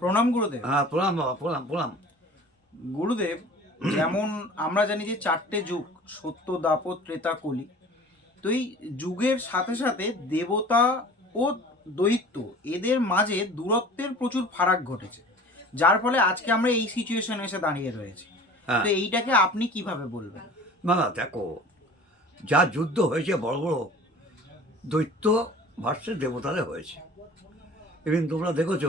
প্রণাম গুরুদেব। হ্যাঁ প্রণাম বাবা প্রণাম প্রণাম। গুরুদেব যেমন আমরা জানি যে চারটে যুগ সত্য দাপত ত্রেতা কলি। তো এই যুগের সাথে সাথে দেবতা ও দৈত্য এদের মাঝে দূরত্বের প্রচুর ফারাক ঘটেছে। যার ফলে আজকে আমরা এই সিচুয়েশনে এসে দাঁড়িয়ে রয়েছি। হ্যাঁ। তো এইটাকে আপনি কীভাবে বলবেন? না না দেখো, যা যুদ্ধ হয়েছে, বড় বড় দৈত্য ভার্সে দেবতারে হয়েছে। এবং তোমরা দেখেছ,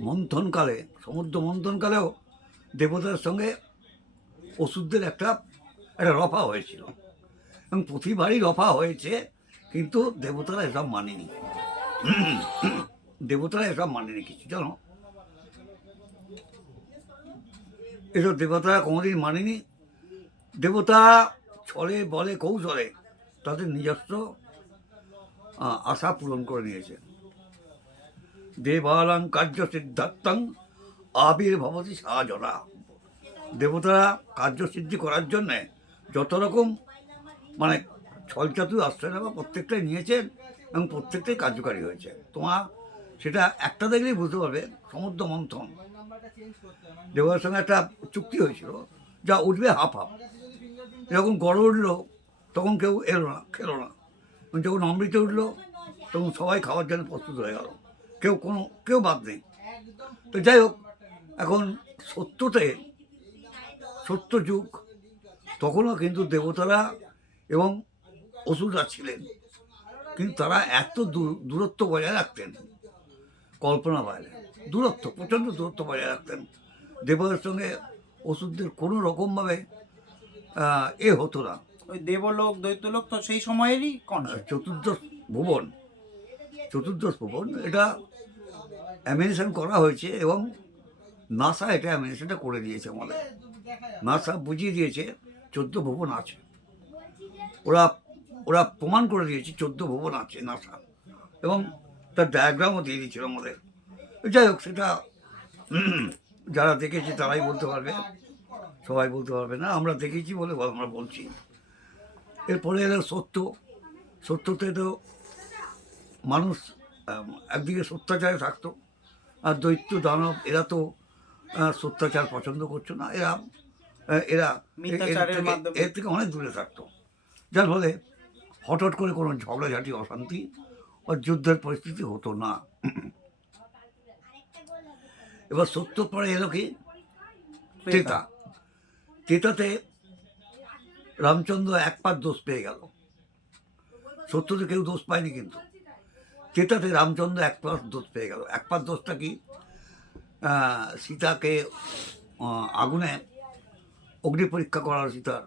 মন্থনকালে, সমুদ্র মন্থনকালেও দেবতার সঙ্গে ওষুধদের একটা একটা রফা হয়েছিল। এবং প্রতিবারই রফা হয়েছে, কিন্তু দেবতারা এসব মানেনি। দেবতারা এসব মানেনি কিছু, জানো? এসব দেবতারা কোনোদিন মানেনি। দেবতা ছলে বলে কৌশলে তাদের নিজস্ব আশা পূরণ করে নিয়েছে। দেবালাং কার্য সিদ্ধার্থং আবির্ভবতী সাহাযরা দেবতারা কার্যসিদ্ধি করার জন্যে যত রকম মানে ছলচাতু আশ্রয় নেওয়া প্রত্যেকটাই নিয়েছেন এবং প্রত্যেকটাই কার্যকারী হয়েছে। তোমার সেটা একটা দেখলেই বুঝতে পারবে, সমুদ্র মন্থন। দেবতার সঙ্গে একটা চুক্তি হয়েছিল, যা উঠবে হাফ হাফ। যখন গড় উঠল, তখন কেউ এলো না, খেলো না। যখন অমৃত উঠল, তখন সবাই খাওয়ার জন্য প্রস্তুত হয়ে গেল। কেউ কোনো, কেউ বাদ নেই। তো যাই হোক, এখন সত্যতে, সত্য যুগ। তখনও কিন্তু দেবতারা এবং অসুররা ছিলেন। কিন্তু তারা এত দূর- দূরত্ব বজায় রাখতেন। কল্পনা বাইরে দূরত্ব, প্রচণ্ড দূরত্ব বজায় রাখতেন। দেবতার সঙ্গে ওষুধদের কোনো রকমভাবে এ হতো না। ওই দেবলোক দৈত্যলোক তো সেই সময়েরই চতুর্দশ ভুবন চতুর্দশ ভুবন এটা অ্যামিনেশন করা হয়েছে এবং নাসা এটা অ্যামিনেশনটা করে দিয়েছে আমাদের। নাসা বুঝিয়ে দিয়েছে চোদ্দ ভুবন আছে। ওরা ওরা প্রমাণ করে দিয়েছে চোদ্দ ভুবন আছে নাসা। এবং তার ডায়াগ্রামও দিয়ে দিয়েছিল আমাদের। যাই হোক সেটা যারা দেখেছে তারাই বলতে পারবে। সবাই বলতে পারবে না আমরা দেখেছি বলে আমরা বলছি। এরপরে এলো সত্য। সত্যতে তো মানুষ একদিকে সত্যাচারে থাকতো আর দৈত্য দানব এরা তো সত্যাচার পছন্দ করছ না এরা এরা এর থেকে- এর থেকে অনেক দূরে থাকতো। যার ফলে হঠাৎ করে কোনো ঝগড়াঝাটি অশান্তি বা যুদ্ধের পরিস্থিতি হতো না। এবার সত্য পরে এলো কি? ত্রেতা ত্রেতাতে রামচন্দ্র এক পাত দোষ পেয়ে গেল। সত্যতে কেউ দোষ পায়নি কিন্তু। ত্রেতাতে রামচন্দ্র এক পাত দোষ পেয়ে গেল। এক পাত দোষটা কি? সীতাকে আগুনে অগ্নি পরীক্ষা করা হলো সীতার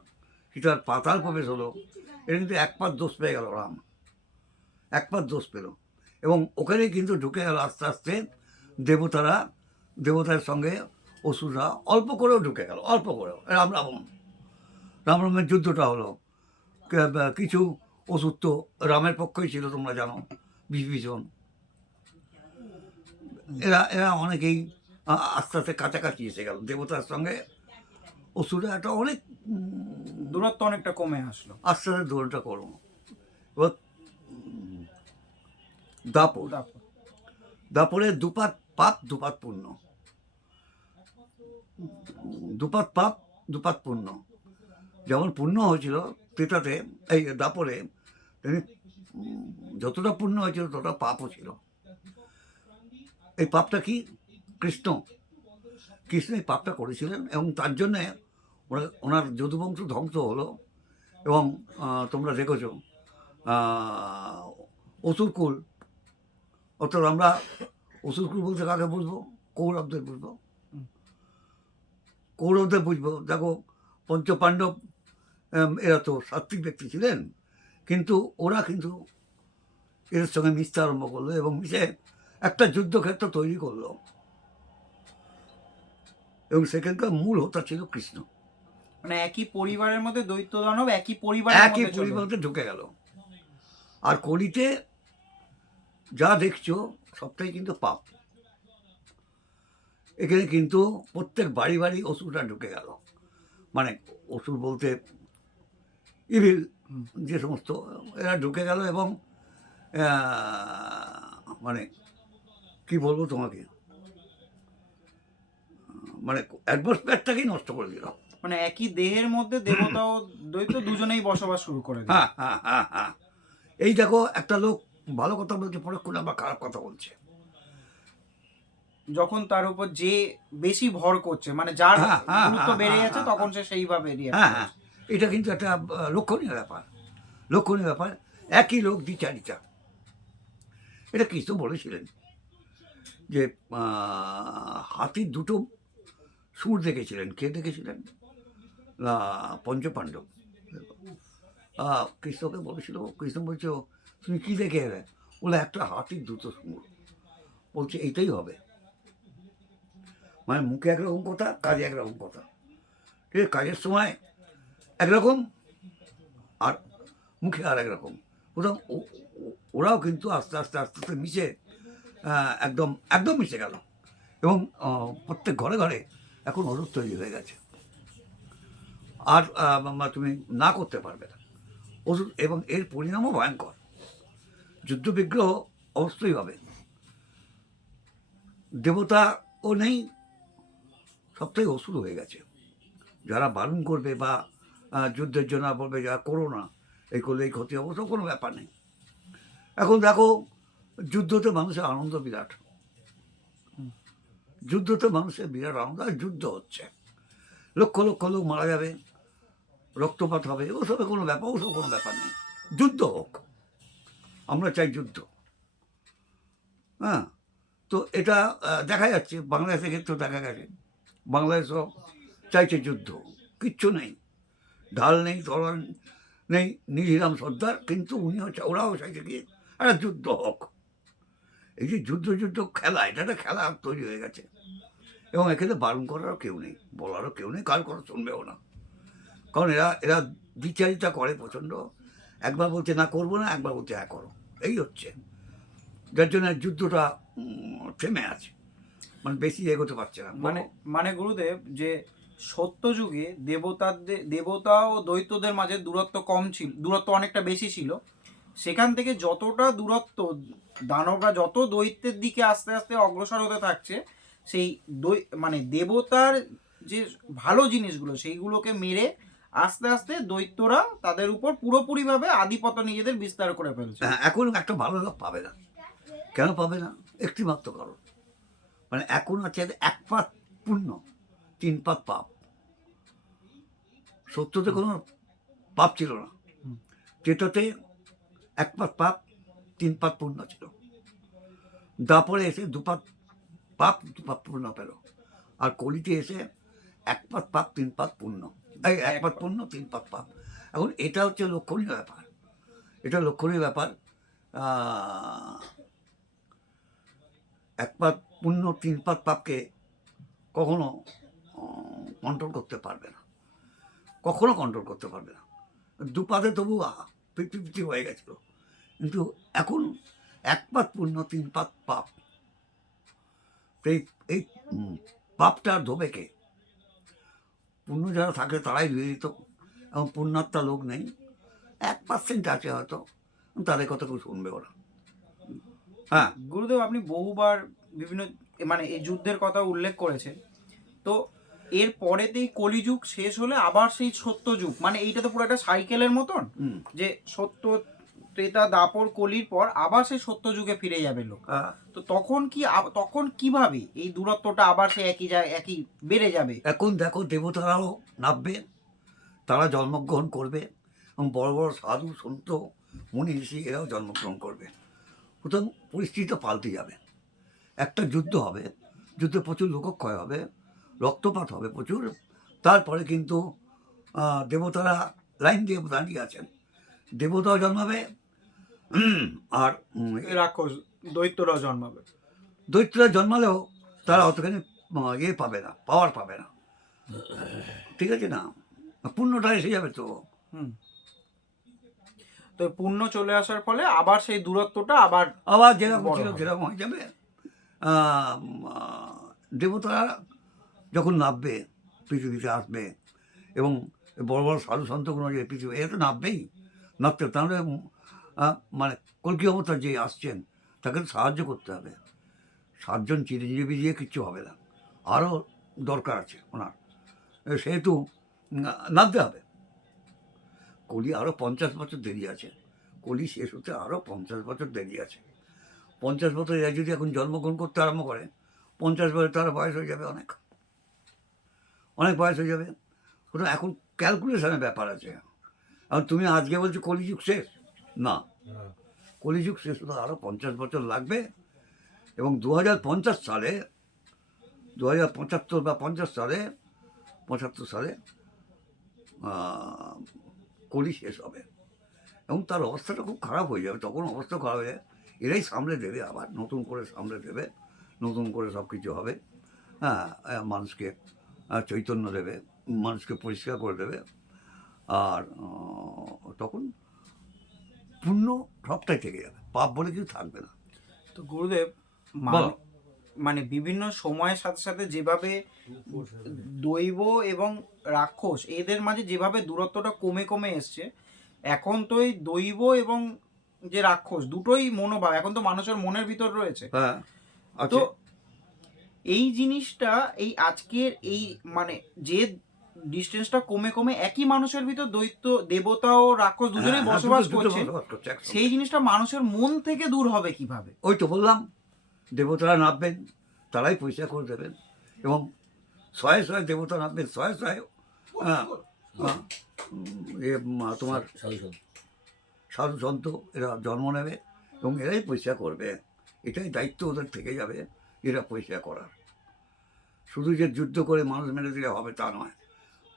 সীতার পাতাল প্রবেশ হলো। এটা কিন্তু এক পাত দোষ পেয়ে গেল রাম। এক পাত দোষ পেল। এবং ওখানেই কিন্তু ঢুকে গেল আস্তে আস্তে দেবতারা, দেবতার সঙ্গে অসুররা অল্প করেও ঢুকে গেল অল্প করেও। রাম রাবণ। রাম রামের যুদ্ধটা হলো। কিছু ওষুধ তো রামের পক্ষই ছিল তোমরা জানো বিভীষণ এরা এরা অনেকেই আস্তে আস্তে কাছাকাছি এসে গেল। দেবতার সঙ্গে অসুরে একটা অনেক দূরত্ব অনেকটা কমে আসলো। আস্তে আস্তে দৌড়টা করো। এবার দাপর। দাপরে দুপাত পাপ দুপাত পূর্ণ। দুপাত পাপ, দুপাত পূর্ণ যেমন পূর্ণ হয়েছিল তেতাতে এই দাপরে, তেমনি যতটা পূর্ণ হয়েছিল ততটা পাপও ছিল। এই পাপটা কি? কৃষ্ণ। কৃষ্ণ এই পাপটা করেছিলেন এবং তার জন্যে ওনার যদুবংশ ধ্বংস হলো এবং তোমরা দেখেছ অসুরকুল। অর্থাৎ আমরা অসুরকুল বলতে কাকে বুঝব? কৌরবদের বুঝব। কৌরবদের বুঝব। দেখো পঞ্চপাণ্ডব এরা তো সাত্বিক ব্যক্তি ছিলেন কিন্তু ওরা কিন্তু এদের সঙ্গে মিশতে আরম্ভ করল এবং মিশে একটা যুদ্ধক্ষেত্র তৈরি করল। এবং সেখানকার মূল হোতা ছিল কৃষ্ণ। মানে একই পরিবারের মধ্যে দৈত্য দানব একই পরিবার একই মধ্যে ঢুকে গেল। আর কলিতে যা দেখছ সবটাই কিন্তু পাপ। এখানে কিন্তু প্রত্যেক বাড়ি বাড়ি অসুরটা ঢুকে গেল। মানে অসুর বলতে ইভিল যে সমস্ত এরা ঢুকে গেল এবং মানে কি বলব তোমাকে? মানে অ্যাটমসফিয়ারটাকেই নষ্ট করে দিল। মানে একই দেহের মধ্যে দেবতা ও দ্বৈত দুজনেই বসবাস শুরু করে হ্যাঁ হ্যাঁ হ্যাঁ হ্যাঁ। এই দেখো একটা লোক ভালো কথা বলছে পরক্ষণে আবার খারাপ কথা বলছে। যখন তার উপর যে বেশি ভর করছে মানে যার হ্যাঁ, হ্যাঁ, গুরুত্ব হ্যাঁ, বেড়ে হ্যাঁ, যাচ্ছে তখন সে সেইভাবে হ্যাঁ হ্যাঁ। এটা কিন্তু একটা লক্ষণীয় ব্যাপার। লক্ষণীয় ব্যাপার একই লোক দ্বিচারিতা এটা কৃষ্ণ বলেছিলেন যে হাতির দুটো সুর দেখেছিলেন। কে দেখেছিলেন? পঞ্চপাণ্ডব। কৃষ্ণকে বলেছিল কৃষ্ণ বলছে তুমি কি দেখে এলে? বলে একটা হাতির দুটো সুর। বলছে এইটাই হবে। মানে মুখে একরকম কথা, কাজে একরকম কথা। ঠিক আছে, কাজের সময় একরকম আর মুখে আর একরকম। সুতরাং ওরাও কিন্তু আস্তে আস্তে আস্তে আস্তে মিশে একদম একদম মিশে গেল। এবং প্রত্যেক ঘরে ঘরে এখন ওষুধ তৈরি হয়ে গেছে। আর তুমি না করতে পারবে না। ওষুধ এবং এর পরিণামও ভয়ঙ্কর। যুদ্ধ বিগ্রহ অবশ্যই হবে। দেবতাও নেই সবটাই ওষুধ হয়ে গেছে। যারা বারণ করবে বা যুদ্ধের জন্য বলবে যা করো না, এই করলে এই ক্ষতি অবশ্য কোনো ব্যাপার নেই। এখন দেখো, যুদ্ধতে মানুষের আনন্দ বিরাট। যুদ্ধতে মানুষের বিরাট আনন্দ, আর যুদ্ধ হচ্ছে। লক্ষ লক্ষ লোক মারা যাবে, রক্তপাত হবে, ওসবে কোনো ব্যাপার, ওসব কোনো ব্যাপার নেই। যুদ্ধ হোক, আমরা চাই যুদ্ধ। হ্যাঁ তো এটা দেখা যাচ্ছে, বাংলাদেশের ক্ষেত্রেও দেখা গেছে। বাংলাদেশও চাইছে যুদ্ধ। কিচ্ছু নেই। ঢাল নেই, তরল নেই নিধিরাম সর্দার, কিন্তু উনি হচ্ছে, ওরাও চাইছে কি? একটা যুদ্ধ হোক। এই যে যুদ্ধ যুদ্ধ খেলা, এটা একটা খেলা তৈরি হয়ে গেছে। এবং এখানে বারণ করারও কেউ নেই, বলারও কেউ নেই, কার কথা শুনবেও না। কারণ এরা এরা বিচারিতা করে প্রচণ্ড। একবার বলছে, না, করব না। একবার বলছে হ্যাঁ করো। এই হচ্ছে। যার জন্য যুদ্ধটা থেমে আছে। মানে বেশি এগোতে পারছে না। মানে মানে গুরুদেব যে সত্য যুগে দেবতাদের দেবতা ও দৈত্যদের মাঝে দূরত্ব কম ছিল দূরত্ব অনেকটা বেশি ছিল। সেখান থেকে যতটা দূরত্ব দানবরা যত দৈত্যের দিকে আস্তে আস্তে অগ্রসর হতে থাকছে সেই দৈ মানে দেবতার যে ভালো জিনিসগুলো সেইগুলোকে মেরে আস্তে আস্তে দৈত্যরা তাদের উপর পুরোপুরিভাবে আধিপত্য নিজেদের বিস্তার করে ফেলছে। হ্যাঁ, এখন একটা ভালো লোক পাবে না। কেন পাবে না? একটি মাত্র কারণ। মানে এখন আছে এক পাত পুণ্য তিন পাত পাপ। সত্যতে কোনো পাপ ছিল না। যেটাতে এক পাত পাপ তিন পাত পুণ্য ছিল। তারপরে এসে দুপাত পাপ দুপাত পুণ্য পেল। আর কলিতে এসে এক পাত পাপ তিন পাত পুণ্য এই এক পাত পুণ্য তিন পাত পাপ। এখন এটা হচ্ছে লক্ষণীয় ব্যাপার। এটা লক্ষণীয় ব্যাপার এক পাত পুণ্য তিন পাত পাপকে কখনো কন্ট্রোল করতে পারবে না। কখনো কন্ট্রোল করতে পারবে না। দুপাতে তবু ফিফটি হয়ে গেছিল। কিন্তু এখন এক পাত পুণ্য তিন পাত পাপ। এই এই উম, পাপটা ধোবে কে? পুণ্য যারা থাকে তারাই ধুয়ে দিত এবং পুণ্যাত্মা লোক নেই। এক পার্সেন্ট আছে হয়তো তাদের কথা কেউ শুনবে ওরা। হ্যাঁ। গুরুদেব আপনি বহুবার বিভিন্ন মানে এই যুদ্ধের কথা উল্লেখ করেছে। তো এর পরেতেই কলিযুগ শেষ হলে আবার সেই সত্য যুগ। মানে এইটা তো পুরো একটা সাইকেলের মতন যে সত্য ত্রেতা দাপর কলির পর আবার সেই সত্য যুগে ফিরে যাবে লোক। তো তখন কি তখন কীভাবে এই দূরত্বটা আবার সে একই একই বেড়ে যাবে? এখন দেখো দেবতারাও নামবে তারা জন্মগ্রহণ করবে এবং বড় বড় সাধু সন্ত মুনি ঋষি এরাও জন্মগ্রহণ করবে। সুতরাং পরিস্থিতিটা পাল্টে যাবে। একটা যুদ্ধ হবে যুদ্ধে প্রচুর লোকক্ষয় হবে রক্তপাত হবে প্রচুর। তারপরে কিন্তু দেবতারা লাইন দিয়ে দাঁড়িয়ে আছেন। দেবতাও জন্মাবে আর রাক্ষস দৈত্যরাও জন্মাবে। দৈত্যরা জন্মালেও তারা অতখানি ইয়ে পাবে না পাওয়ার পাবে না। ঠিক আছে না? পূর্ণটা এসে যাবে তো। হুম। তো পুণ্য চলে আসার ফলে আবার সেই দূরত্বটা আবার আবার যেরকম ছিল যেরকম হয়ে যাবে। দেবতারা যখন নামবে, পৃথিবীতে আসবে এবং বড় বড় সাধু সন্তগুলো যে পৃথিবী এ তো নামবেই, নামতে তাহলে মানে কলকি অবতার যে আসছেন, তাকে সাহায্য করতে হবে। সাতজন চিরঞ্জীবী দিয়ে কিচ্ছু হবে না। আরও দরকার আছে ওনার। সেহেতু নামতে হবে। কলি আরও পঞ্চাশ বছর দেরি আছে। কলি শেষ হতে আরও পঞ্চাশ বছর দেরি আছে। পঞ্চাশ বছর এরা যদি এখন জন্মগ্রহণ করতে আরম্ভ করে, পঞ্চাশ বছর তার বয়স হয়ে যাবে অনেক। অনেক বয়স হয়ে যাবে। ওটা এখন ক্যালকুলেশনের ব্যাপার আছে। এখন তুমি আজকে বলছো কলিযুগ শেষ? না। কলিযুগ শেষ হতে আরও পঞ্চাশ বছর লাগবে। এবং দু হাজার পঞ্চাশ সালে দু হাজার পঁচাত্তর বা পঞ্চাশ সালে, পঁচাত্তর সালে কলি শেষ হবে। এবং তার অবস্থাটা খুব খারাপ হয়ে যাবে। তখন অবস্থা খারাপ হয়ে যাবে। এরাই সামলে দেবে আবার নতুন করে সামলে দেবে নতুন করে সব কিছু হবে। হ্যাঁ মানুষকে চৈতন্য দেবে মানুষকে পরিষ্কার করে দেবে। আর তখন পুণ্য সবটাই থেকে যাবে পাপ বলে কিছু থাকবে না। তো গুরুদেব। মানে বিভিন্ন সময়ের সাথে সাথে যেভাবে দৈব এবং রাক্ষস এদের মাঝে যেভাবে দূরত্বটা কমে কমে এসছে এখন তো এই দৈব এবং যে রাক্ষস দুটোই মনোভাব এখন তো মানুষের মনের ভিতর রয়েছে। হ্যাঁ তো এই জিনিসটা এই আজকের এই মানে যে ডিস্টেন্সটা কমে কমে একই মানুষের ভিতর দৈত্য দেবতা ও রাক্ষস দুজনেই হ্যাঁ, হ্যাঁ, বসবাস করছে। সেই জিনিসটা মানুষের মন থেকে দূর হবে কীভাবে? ওই তো বললাম দেবতারা নামবেন তারাই পয়সা করে দেবেন এবং শয়ে শয়ে দেবতা নামবেন শয়ে শয়ে হ্যাঁ, হ্যাঁ, এ, তোমার সাধু সন্ত এরা জন্ম নেবে এবং এরাই পরিষ্কার করবে। এটাই দায়িত্ব ওদের থেকে যাবে এরা পরিষ্কার করার। শুধু যে যুদ্ধ করে মানুষ মেরে দিলে হবে তা নয়।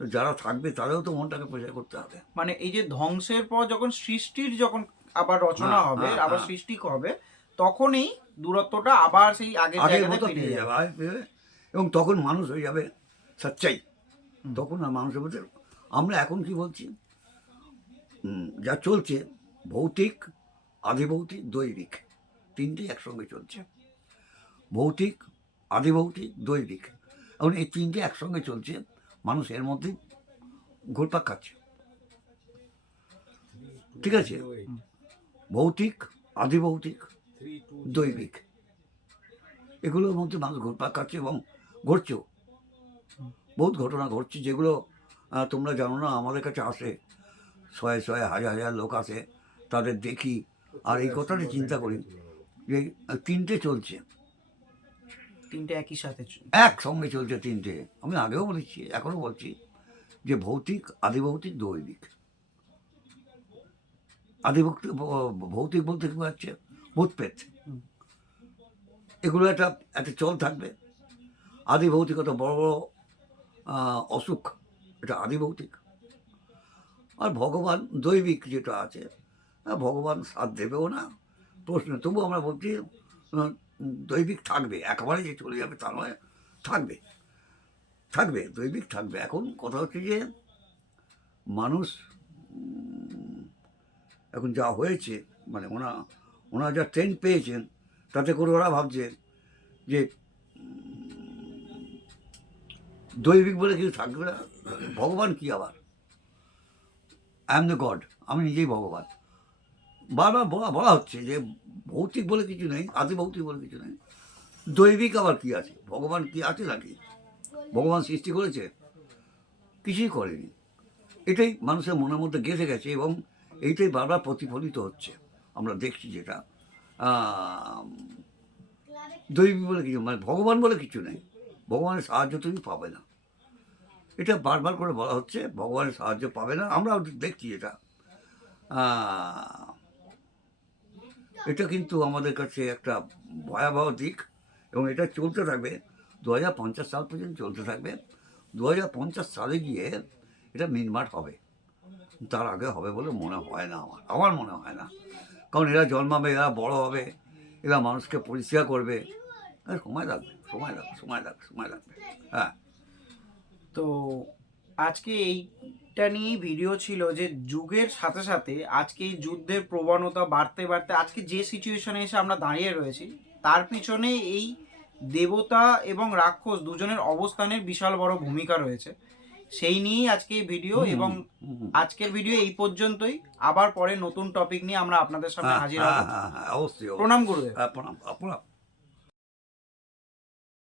যারা থাকবে তারাও তো মনটাকে পরিষ্কার করতে হবে। মানে এই যে ধ্বংসের পর যখন সৃষ্টির যখন আবার রচনা হ্যাঁ, হবে হ্যাঁ, আবার হ্যাঁ। সৃষ্টি হবে তখনই দূরত্বটা আবার সেই আগে আগের মতো ফিরে ফিরে যাবে। এবং তখন মানুষ হয়ে যাবে সচ্চাই। তখন আর মানুষের মধ্যে আমরা এখন কি বলছি? যা চলছে ভৌতিক, আদিভৌতিক, দৈবিক। তিনটে একসঙ্গে চলছে। ভৌতিক, আদিভৌতিক, দৈবিক। এখন এই তিনটে একসঙ্গে চলছে, মানুষ এর মধ্যে ঘুরপাক খাচ্ছে। ঠিক আছে? ভৌতিক, আদিভৌতিক, দৈবিক। এগুলোর মধ্যে মানুষ ঘুরপাক খাচ্ছে এবং ঘটছেও বহুত ঘটনা ঘটছে যেগুলো তোমরা জানো না, আমাদের কাছে আসে। শয়ে শয়ে হাজার হাজার লোক আসে। তাদের দেখি আর এই কথাটা চিন্তা করি। যে তিনটে চলছে। তিনটে একই সাথে চ- একসঙ্গে চলছে তিনটে। আমি আগেও বলেছি এখনও বলছি যে ভৌতিক আদিভৌতিক দৈবিক। আদিভৌতিক ভৌতিক বলতে কি হচ্ছে? ভূতপ্রেত। এগুলো একটা একটা চল থাকবে। আদিভৌতিকতা বড় বড় অসুখ এটা আদিভৌতিক। আর ভগবান দৈবিক যেটা আছে ভগবান সাথ দেবেও না। প্রশ্ন তবু আমরা বলছি দৈবিক থাকবে, একেবারে যে চলে যাবে তা নয়, থাকবে। থাকবে, দৈবিক থাকবে। এখন কথা হচ্ছে যে, মানুষ এখন যা হয়েছে মানে ওনা ওনারা যা ট্রেন পেয়েছেন, তাতে করে ওরা ভাবছে যে দৈবিক বলে কিছু থাকবে না। ভগবান কি আবার? আই এম দ্য গড আমি নিজেই ভগবান। বারবার বলা বলা হচ্ছে যে ভৌতিক বলে কিছু নেই আদি ভৌতিক বলে কিছু নেই। দৈবিক আবার কি আছে? ভগবান কি আছে নাকি? ভগবান সৃষ্টি করেছে? কিছুই করেনি। এটাই মানুষের মনের মধ্যে গেঁথে গেছে এবং এইটাই বারবার প্রতিফলিত হচ্ছে। আমরা দেখছি যেটা। দৈবিক বলে কিছু মানে ভগবান বলে কিছু নেই। ভগবানের সাহায্য তুমি পাবে না। এটা বারবার করে বলা হচ্ছে, ভগবানের সাহায্য পাবে না। আমরাও দেখছি এটা। এটা কিন্তু আমাদের কাছে একটা ভয়াবহ দিক এবং এটা চলতে থাকবে। দু হাজার পঞ্চাশ সাল পর্যন্ত চলতে থাকবে। দু হাজার পঞ্চাশ সালে গিয়ে এটা মিনমাট হবে। তার আগে হবে বলে মনে হয় না আমার আমার মনে হয় না। কারণ এরা জন্মাবে, এরা বড় হবে, এরা মানুষকে পরিষ্কার করবে। সময় লাগবে সময় লাগবে সময় লাগবে সময় লাগবে। হ্যাঁ। তো আজকে এইটা নিয়েই ভিডিও ছিল যে যুগের সাথে সাথে আজকে এই যুদ্ধের প্রবণতা বাড়তে বাড়তে আজকে যে সিচুয়েশনে এসে আমরা দাঁড়িয়ে রয়েছি তার পিছনে এই দেবতা এবং রাক্ষস দুজনের অবস্থানের বিশাল বড় ভূমিকা রয়েছে। সেই নিয়েই আজকে এই ভিডিও এবং আজকের ভিডিও এই পর্যন্তই। আবার পরে নতুন টপিক নিয়ে আমরা আপনাদের সামনে হ্যাঁ, হাজির হ্যাঁ, হব। হ্যাঁ, অবশ্যই। প্রণাম গুরুদেব। প্রণাম প্রণাম।